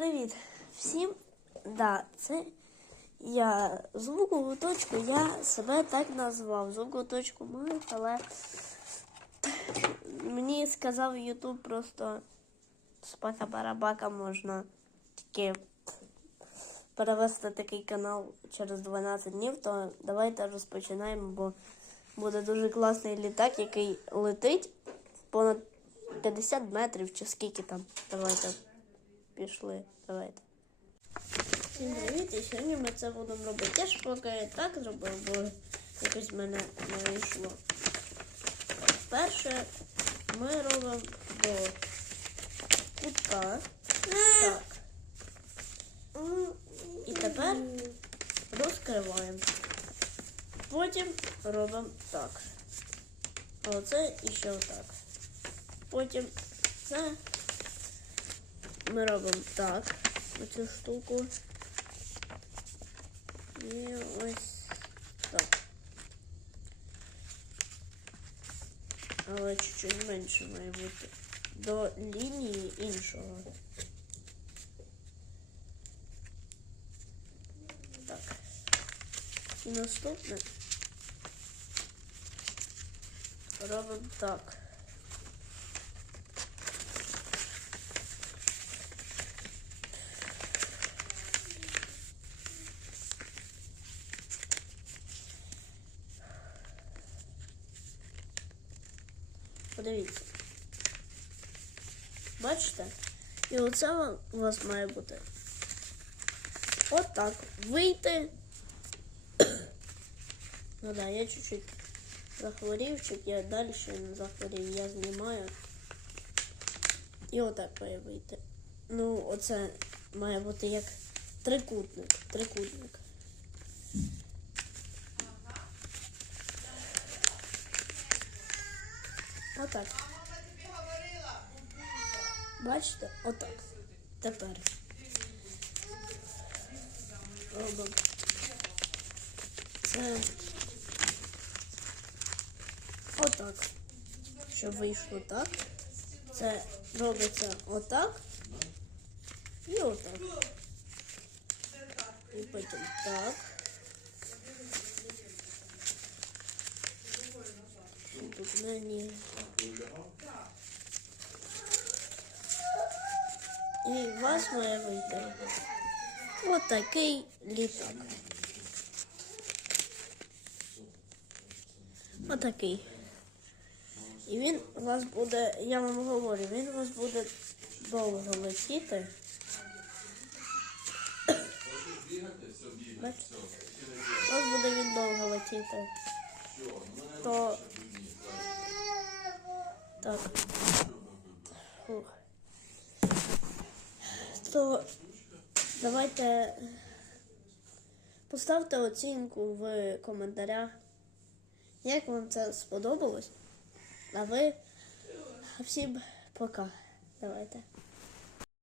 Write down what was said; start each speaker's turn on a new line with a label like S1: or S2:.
S1: Привіт всім. Да, це я звукову точку, я себе так назвав. Звукову точку маю, але мені сказав Ютуб просто спака барабака можна тільки перевести такий канал через 12 днів, то давайте розпочинаємо, бо буде дуже класний літак, який летить понад 50 метрів чи скільки там. Давайте пішли. Давайте. Всім привіт, і сьогодні ми це будемо робити. Я ж поки так зробив, бо якось мене не вийшло. Перше ми робимо до кутка. Так. І тепер розкриваємо. Потім робимо так. Оце і ще отак. Потім це ми робимо так, оцю штуку. І ось так. Але чуть-чуть менше має бути. До лінії іншого. Так. І наступне робимо так. Подивіться. Бачите? І оце у вас має бути. Отак. Вийти. ну да, я чуть-чуть захворів, чуть я далі ще не захворів, я знімаю. І отак має вийти. Ну, оце має бути як трикутник. Трикутник. Отак. Бачите? Отак. Тепер. Робимо. Це. Отак. Щоб вийшло так. Це робиться отак. І отак. І потім так. Тут мені. І вас має вийти отакий літак. Отакий. І він у вас буде, я вам говорю, він у вас буде довго летіти. У вас буде він довго летіти. То так. Фух. То давайте поставте оцінку в коментарях, як вам це сподобалось. А ви всім пока. Давайте.